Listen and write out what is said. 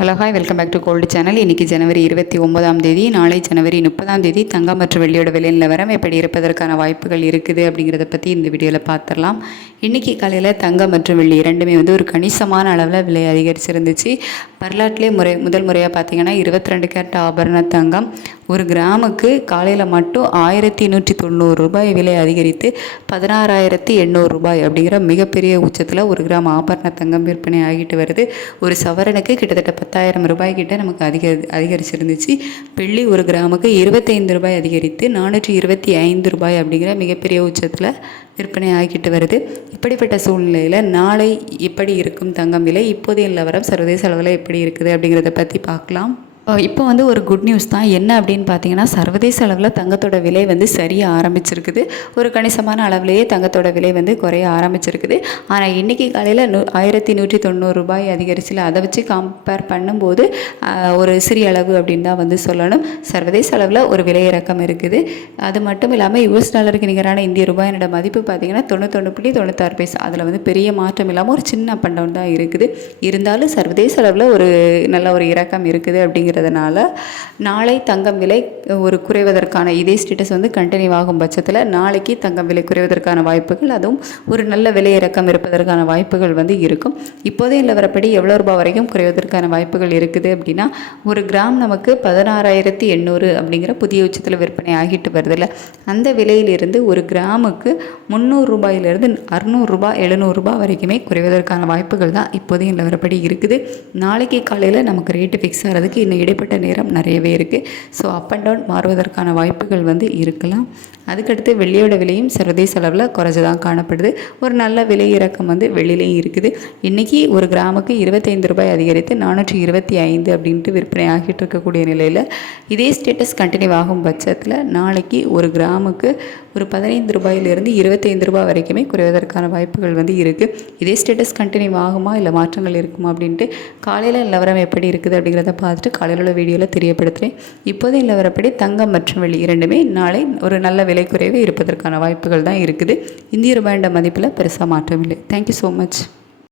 Hello hi welcome back to gold channel இன்றைக்கி ஜனவரி இருபத்தி ஒன்பதாம் தேதி நாளை ஜனவரி முப்பதாம் தேதி தங்கம் மற்றும் வெள்ளியோட விலை நிலவரம் எப்படி இருப்பதற்கான வாய்ப்புகள் இருக்குது அப்படிங்கிறத பற்றி இந்த வீடியோவில் பார்த்துடலாம் இன்றைக்கி காலையில் தங்கம் மற்றும் வெள்ளி இரண்டுமே வந்து ஒரு கணிசமான அளவில் விலை அதிகரிச்சிருந்துச்சு. வரலாற்றிலே முறை முதல் முறையாக பார்த்தீங்கன்னா இருபத்தி ரெண்டு கேரட் ஆபரண தங்கம் ஒரு கிராமுக்கு காலையில் மட்டும் ஆயிரத்தி நூற்றி தொண்ணூறு ரூபாய் விலை அதிகரித்து பதினாறாயிரத்தி எண்ணூறு ரூபாய் அப்படிங்கிற மிகப்பெரிய உச்சத்தில் ஒரு கிராம் ஆபரண தங்கம் விற்பனை ஆகிட்டு வருது. ஒரு சவரனுக்கு கிட்டத்தட்ட பத்தாயிரம் ரூபாய் கிட்ட நமக்கு அதிக அதிகரிச்சிருந்துச்சு. வெள்ளி ஒரு கிராமுக்கு இருபத்தைந்து ரூபாய் அதிகரித்து நானூற்றி இருபத்தி ஐந்து ரூபாய் அப்படிங்கிற மிகப்பெரிய உச்சத்தில் விற்பனை ஆகிட்டு வருது. இப்படிப்பட்ட சூழ்நிலையில் நாளை எப்படி இருக்கும் தங்கம் விலை இப்போதைய நிலவரம் சர்வதேச அளவில் எப்படி இருக்குது அப்படிங்கிறத பற்றி பார்க்கலாம். இப்போ வந்து ஒரு குட் நியூஸ் தான். என்ன அப்படின்னு பார்த்தீங்கன்னா சர்வதேச அளவில் தங்கத்தோட விலை வந்து சரிய ஆரம்பிச்சிருக்குது. ஒரு கணிசமான அளவிலேயே தங்கத்தோட விலை வந்து குறைய ஆரம்பிச்சிருக்குது. ஆனால் இன்றைக்கி காலையில் நூ ஆயிரத்தி நூற்றி தொண்ணூறு ரூபாய் அதிகரிச்சில். அதை வச்சு கம்பேர் பண்ணும்போது ஒரு சிறிய அளவு அப்படின்னு தான் வந்து சொல்லணும். சர்வதேச அளவில் ஒரு விலை இறக்கம் இருக்குது. அது மட்டும் இல்லாமல் யூஎஸ் டாலருக்கு நிகரான இந்திய ரூபாயினோட மதிப்பு பார்த்தீங்கன்னா தொண்ணூத்தொன்று புள்ளி தொண்ணூத்தாறு பைசா. அதில் வந்து பெரிய மாற்றம் இல்லாமல் ஒரு சின்ன அப் அண்ட் டவுன் தான் இருக்குது. இருந்தாலும் சர்வதேச அளவில் ஒரு நல்ல ஒரு இறக்கம் இருக்குது அப்படிங்கிறதுனால நாளை தங்கம் விலை ஒரு குறைவதற்கான இதே ஸ்டேட்டஸ் வந்து கண்டினியூ ஆகும் பட்சத்தில் நாளைக்கு தங்கம் விலை குறைவதற்கான வாய்ப்புகள் அதுவும் ஒரு நல்ல விலை இறக்கம் இருப்பதற்கான வாய்ப்புகள் வந்து இருக்கும். இப்போதைய நிலவரப்படி எவ்வளோ ரூபாய் வரைக்கும் குறைவதற்கான வாய்ப்புகள் இருக்குது அப்படின்னா ஒரு கிராம் நமக்கு பதினாறாயிரத்தி எண்ணூறு அப்படிங்கிற புதிய உச்சத்தில் விற்பனை ஆகிட்டு வருதுல்ல. அந்த விலையிலிருந்து ஒரு கிராமுக்கு முந்நூறு ரூபாயிலிருந்து அறுநூறுபா எழுநூறுபா வரைக்குமே குறைவதற்கான வாய்ப்புகள் தான் இப்போதைய நிலவரப்படி இருக்குது. நாளைக்கு காலையில் நமக்கு ரேட்டு ஃபிக்ஸ் ஆகிறதுக்கு இன்னும் இடைப்பட்ட நேரம் நிறையவே இருக்குது ஸோ அப் அண்ட் டவுன் மாறுவதற்கான வாய்ப்புகள் வந்து இருக்கலாம். அதுக்கடுத்து வெள்ளியோட விலையும் சர்வதேச அளவில் குறைஞ்சு தான் காணப்படுது. ஒரு நல்ல விலை இறக்கம் வந்து வெள்ளிலையும் இருக்குது. இன்றைக்கி ஒரு கிராமுக்கு இருபத்தைந்து ரூபாய் அதிகரித்து நானூற்றி இருபத்தி ஐந்து அப்படின்ட்டு விற்பனை ஆகிட்டு இருக்கக்கூடிய நிலையில் இதே ஸ்டேட்டஸ் கண்டினியூ ஆகும் பட்சத்தில் நாளைக்கு ஒரு கிராமுக்கு ஒரு பதினைந்து ரூபாயிலிருந்து இருபத்தைந்து ரூபாய் வரைக்குமே குறைவதற்கான வாய்ப்புகள் வந்து இருக்குது இதே ஸ்டேட்டஸ் கண்டினியூ ஆகுமா இல்லை மாற்றங்கள் இருக்குமா அப்படின்ட்டு காலையில் நிலவரம் எப்படி இருக்குது அப்படிங்கிறத பார்த்துட்டு காலையில் உள்ள வீடியோவில் தெரியப்படுத்துகிறேன் இப்போதைய நிலவரப்படி தங்கம் மற்றும் வெள்ளி இரண்டுமே நாளை ஒரு நல்ல விலை குறைவு இருப்பதற்கான வாய்ப்புகள் தான் இருக்குது. இந்திய ரூபாயோட மதிப்பில் பெருசாக மாற்றம் இல்லை தேங்க்யூ ஸோ மச்